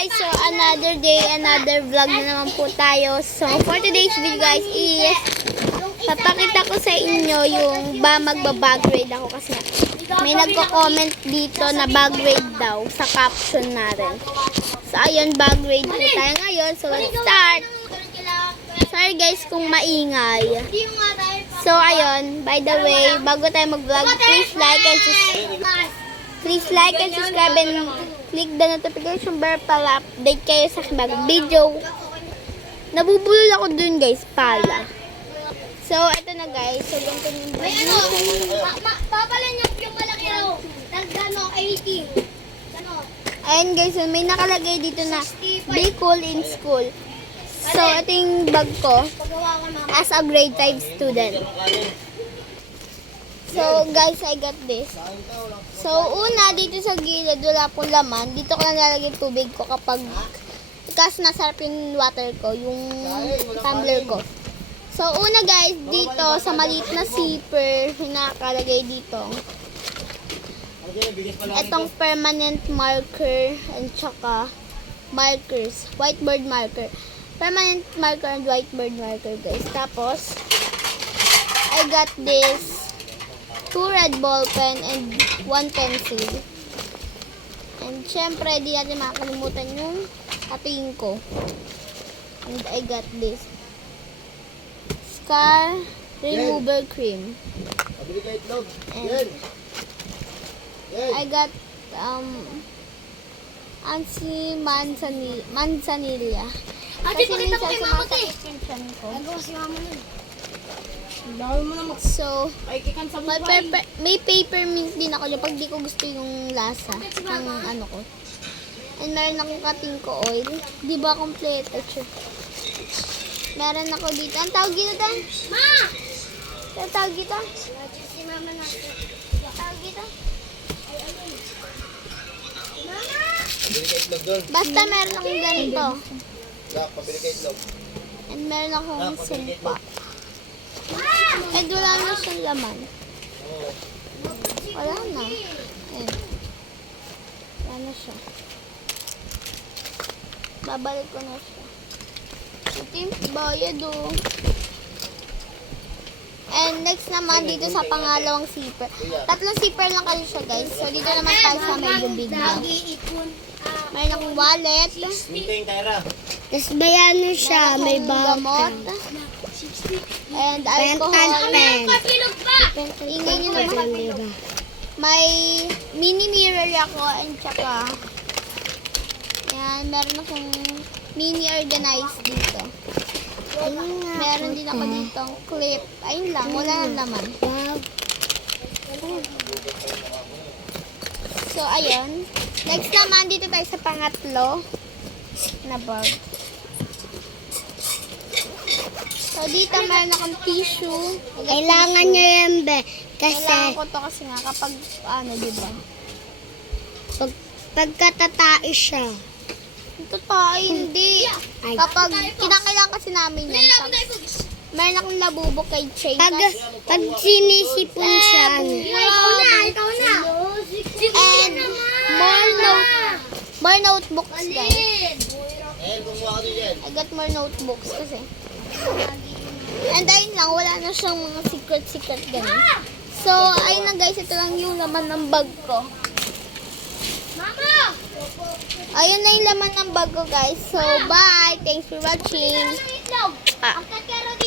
guys, so another day, another vlog na naman po tayo. So for today's video guys is papakita ko sa inyo yung magbabag grade ako kasi may nagko-comment dito na bag grade daw sa caption natin. So ayun, bag grade po tayo ngayon. So let's start. Sorry guys kung maingay. So ayun, by the way, bago tayo mag-vlog, please like and subscribe and click the notification bell para update kayo sa bagong video. Nabubulol ako dun guys, pala. So, ito na guys. So, ganito yung vlog. Papalan yung malaki raw. Gano, 80. Gano. Ayan guys, so may nakalagay dito na be cool in school. So, ito yung bag ko as a grade 5 student. So, guys, I got this. So, una, dito sa gilid, wala pong laman. Dito ko lang lalagay tubig ko kapag kasi nasarap yung water ko, yung tumbler ko. So, una guys, dito sa maliit na zipper, nakalagay dito itong permanent marker and tsaka markers, whiteboard marker. Permanent marker and whiteboard marker guys. Tapos, I got this 2 red ball pen and 1 pencil. And syempre, di natin makakalimutan yung hatiin ko. And I got this scar remover cream. And I got manzanilla. Ate, pakita mo kay mama ko eh. Sumasakit ko. Nagawa si mama nun. So, may peppermint din ako dyan pag di ko gusto yung lasa ng ano ko. And meron akong cutting ko oil. Di ba complete? Meron ako dito. Ang tawag dito tan? Ma! Ang tawag dito? Si mama natin. Ang tawag dito? Mama! Basta meron akong ganito. Pabili ka itlog. And meron akong simpa. And wala na siyang laman. Wala na. Ayan. Wala na siya. Babalik ko na siya. Ito yung bayad oh. And next naman dito sa pangalawang zipper. Tatlong zipper lang kasi siya guys. So dito naman tayo sa medyo big na. Mayroon akong wallet. Minting, Tyra. Tapos bayano siya, Meron may akong gamot. And alcohol. Kapilog pa! Ingay nyo naman. diba? May mini mirror ako and tsaka yan, meron akong mini organize dito. Meron din ako ditong clip. Ayun lang, wala nang laman. So, ayun. Next naman, dito tayo sa pangatlo na bag. So, dito meron akong tissue. Kailangan niya yan, be. Kailangan Kasi ko to kasi nga kapag, ano, diba? pagkatatais siya. Totoo, hindi. Ay. Kapag kinakailangan kasi namin yan. Meron akong labubo kay Chay. Pag sinisipon siya, Ikaw na! And more notebooks guys. Kumuha ka din yan. I got more notebooks kasi. And ayun lang, wala na siyang mga secret ganun. So, ayun lang guys, ito lang yung laman ng bag ko. Mama! Ayun na yung laman ng bag ko guys. So, bye! Thanks for watching. Ang itlog! Ah. Ang kakero dito!